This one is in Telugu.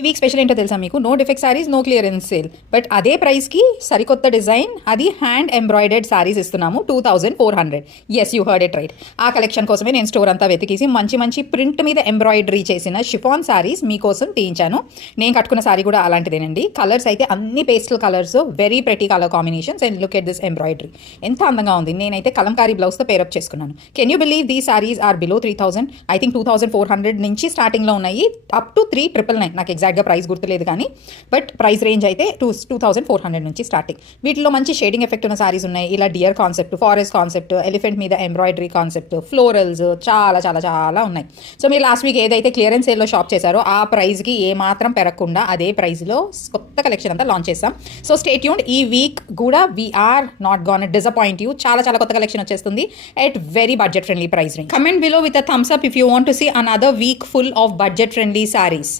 ఈ వీక్ స్పెషల్ ఏంటో తెలుసా మీకు? No defect saris, no clearance sale. But అదే ప్రైస్కి సరికొత్త డిజైన్, అది హ్యాండ్ ఎంబ్రాయిడర్డ్ సారీస్ ఇస్తున్నాము 2400. Yes, you heard it right. ఆ కలెక్షన్ కోసమే నేను స్టోర్ అంతా వెతికేసి మంచి మంచి ప్రింట్ మీద ఎంబ్రాయిడరీ చేసిన షిఫాన్ సారీస్ మీకోసం తీయించాను. నేను కట్టుకున్న సారీ కూడా అలాంటిదేనండి. కలర్స్ అయితే అన్ని pastel colours, very pretty colour combinations. And look at this embroidery, ఎంత అందంగా ఉంది. నేనైతే కలంకారీ బ్లౌజ్తో పేరప్ చేసుకున్నాను. Can you believe the saris are below 3000? I think 2400 నుంచి స్టార్టింగ్లో ఉన్నాయి, అప్ టు 3999. నాకు ఎగ్జాక్ట్గా ప్రైస్ గుర్తులేదు కానీ, బట్ ప్రైస్ రేంజ్ అయితే 2400 నుంచి స్టార్టింగ్. వీటిలో మంచి షేడింగ్ ఎఫెక్ట్ ఉన్న సారీస్ ఉన్నాయి. ఇలా dear concept, forest concept, elephant మీద ఎంబ్రాయిడరీ కాన్సెప్ట్, ఫ్లోరల్స్, చాలా చాలా చాలా ఉన్నాయి. సో మీరు లాస్ట్ వీక్ ఏదైతే క్లియరెన్స్ సేల్లో షాప్ చేశారో ఆ ప్రైస్కి ఏమాత్రం పెరగకుండా అదే ప్రైస్లో కొత్త కలెక్షన్ అంతా లాంచ్ చేస్తాం. So stay tuned. ఈ వీక్ కూడా we're not gonna disappoint you. చాలా చాలా కొత్త కలెక్షన్ వచ్చేస్తుంది at very budget friendly price range. Comment below with a thumbs up if you want to see another week full of budget friendly saris.